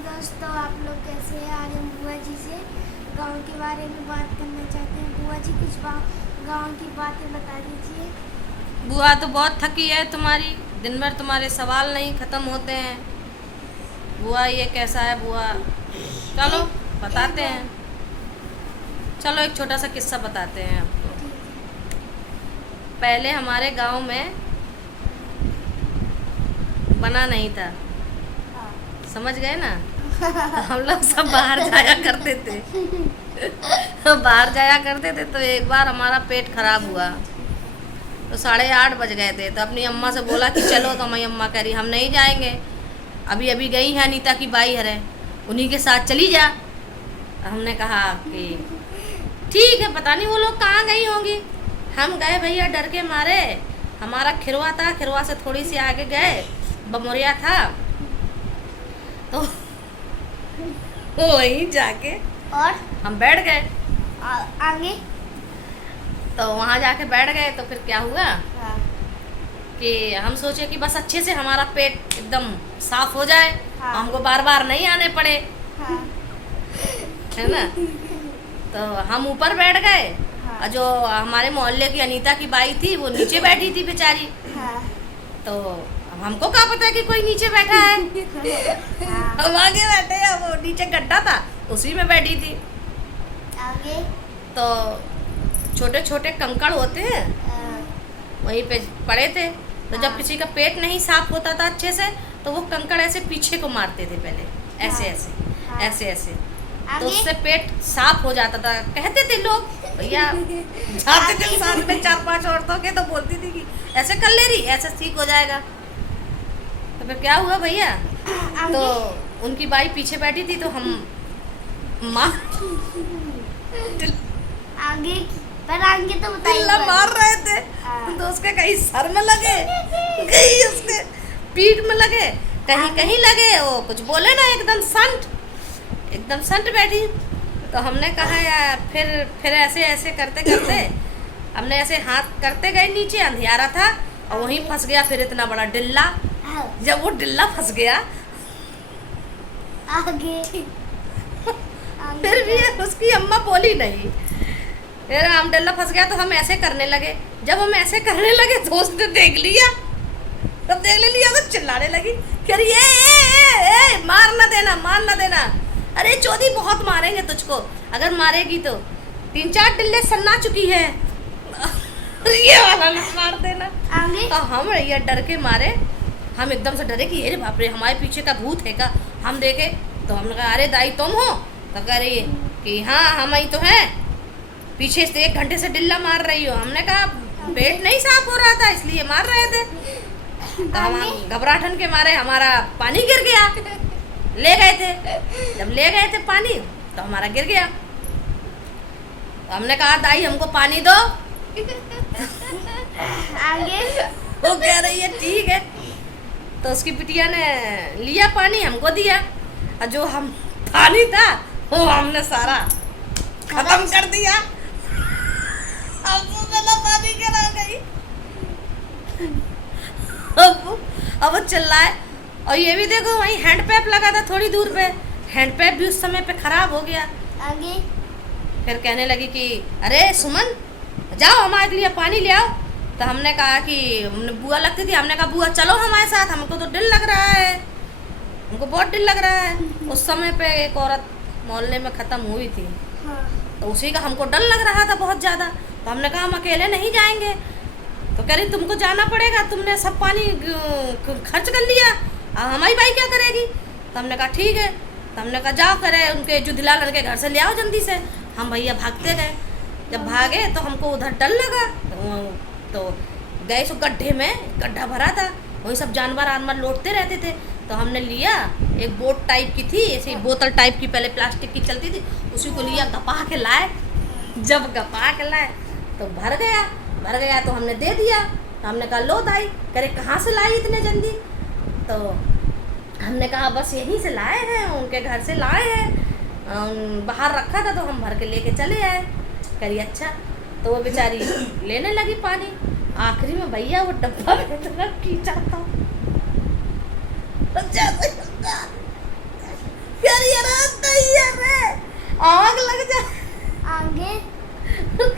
दोस्तों, आप लोग कैसे हैं? आज हम बुआ जी से गांव के बारे में बात करना चाहते हैं। बुआ जी, कुछ गांव की बातें बता दीजिए। बुआ तो बहुत थकी है तुम्हारी, दिन भर तुम्हारे सवाल नहीं ख़त्म होते हैं। बुआ ये कैसा है बुआ? चलो बताते हैं। चलो एक छोटा सा किस्सा बताते हैं आपको। पहले हमारे गांव में बना नहीं था, समझ गए ना। तो हम लोग सब बाहर जाया करते थे। तो बाहर जाया करते थे तो एक बार हमारा पेट खराब हुआ तो 8:30 बज गए थे। तो अपनी अम्मा से बोला कि चलो, तो हमारी अम्मा कह रही हम नहीं जाएंगे, अभी अभी गई है अनीता की बाई हरे, उन्हीं के साथ चली जा। हमने कहा कि ठीक है, पता नहीं वो लोग कहाँ गई होंगी। हम गए भैया डर के मारे। हमारा खिरवा था, खिरवा से थोड़ी सी आगे गए बमोरिया था, तो वहीं जाके और हम बैठ गए। आगे? तो वहाँ जाके बैठ गए तो फिर क्या हुआ हाँ। कि हम सोचे कि बस अच्छे से हमारा पेट एकदम साफ हो जाए, हाँ। हमको बार बार नहीं आने पड़े, हाँ। है ना। तो हम ऊपर बैठ गए हाँ। और जो हमारे मोहल्ले की अनीता की बाई थी वो नीचे बैठी थी बेचारी। हाँ। तो अब हमको क्या पता कि कोई नीचे बैठा है। हाँ। हम आगे बैठे हैं, वो नीचे गड्ढा था उसी में बैठी थी। आगे? तो छोटे छोटे कंकड़ होते हैं वहीं पे पड़े थे। तो जब हाँ। किसी का पेट नहीं साफ होता था अच्छे से तो वो कंकड़ ऐसे पीछे को मारते थे पहले, ऐसे हाँ। ऐसे हाँ। ऐसे ऐसे, तो आगे? उससे पेट साफ हो जाता था। कहते थे लोग, भैया जाते थे साथ में 4-5 औरतों के, तो बोलती थी कि ऐसे कर ले रही, ऐसे ठीक हो जाएगा। तो फिर क्या हुआ भैया, तो उनकी बाई पीछे बैठी थी तो हम आगे? पर आगे तो बताइए। चिल्ला मार रहे थे हाँ। तो उसके कहीं सर में लगे, कहीं उसके पीठ में लगे, कहीं कहीं लगे। वो कुछ बोले ना, एकदम संट बैठी। तो हमने कहा यार, फिर ऐसे ऐसे करते करते हमने ऐसे हाथ करते गए नीचे, अंधियारा था और वहीं फंस गया फिर इतना बड़ा डिल्ला। जब वो डिल्ला फंस गया आगे? फिर भी उसकी अम्मा बोली नहीं। फिर हम डिल्ला फंस गया तो हम ऐसे करने लगे। जब हम ऐसे करने लगे तो उसने देख लिया, तब देख लिया तो चिल्लाने लगी, कह रही ए, मार ना देना। अरे चौधरी बहुत मारेंगे तुझको, अगर मारेगी तो 3-4 डिल्ले सन्ना चुकी है। ये वाला ना मार देना। आगे? तो हम ये डर के मारे, हम एकदम से डरे कि अरे बाप रे हमारे पीछे का भूत है का। हम देखे तो हमने कहा अरे दाई तुम हो? तो कह रही कि हाँ हम ही तो हैं, पीछे से 1 घंटे से डिल्ला मार रही हो। हमने कहा पेट नहीं साफ हो रहा था इसलिए मार रहे थे। तो हम घबराहट के मारे हमारा पानी गिर गया, ले गए थे। जब ले गए थे पानी तो हमारा गिर गया। तो हमने कहा दाई हमको पानी दो। आगे? वो कह रही है ठीक है। तो उसकी बिटिया ने लिया पानी, हमको दिया, और जो हम पानी था वो हमने सारा खत्म कर दिया। अब वो मेरा पानी गिरा गई। अब वो चिल्लाए। और ये भी देखो वहीं हैंड पैप लगा था थोड़ी दूर पे, हैंड पैप भी उस समय पे खराब हो गया। आगे? फिर कहने लगी कि अरे सुमन जाओ हमारे लिए पानी ले आओ। तो हमने कहा कि बुआ लगती थी, हमने कहा बुआ चलो हमारे साथ, हमको तो डर लग रहा है, हमको बहुत डर लग रहा है। उस समय पे एक औरत मोहल्ले में ख़त्म हुई थी। हाँ। तो उसी का हमको डर लग रहा था बहुत ज़्यादा। तो हमने कहा हम अकेले नहीं जाएंगे। तो कह रही तुमको जाना पड़ेगा, तुमने सब पानी खर्च कर लिया, अब हमारी बाई क्या करेगी। तो हमने कहा ठीक है। तो हमने कहा जाओ, करे उनके जुधिला लड़के घर से ले आओ जल्दी से। हम भैया भागते गए। जब भागे तो हमको उधर डर लगा, तो गए सो गड्ढे में, गड्ढा भरा था, वही सब जानवर आनवर लौटते रहते थे। तो हमने लिया, एक बोट टाइप की थी, ऐसी बोतल टाइप की, पहले प्लास्टिक की चलती थी, उसी को लिया, गपा के लाए। जब गपा के लाए तो भर गया तो हमने दे दिया। तो हमने कहा लो दाई। करे कहाँ से लाई इतने जल्दी? तो हमने कहा बस यहीं से लाए हैं, उनके घर से लाए हैं, बाहर रखा था तो हम भर के लेके चले आए। करी अच्छा। तो वो बेचारी लेने लगी पानी। आखिरी में भैया वो डब्बा में इतना कीचड़ था,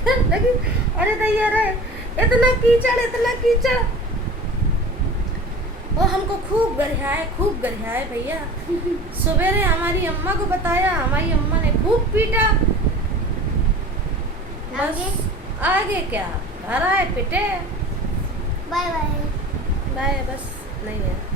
कहने लगी अरे दैया रे इतना कीचड़। वो हमको खूब गरिहाए भैया। सवेरे हमारी अम्मा को बताया, हमारी अम्मा ने खूब पीटा। बस आगे क्या, घर आए पिटे। Bye bye. बाय, बस नहीं है।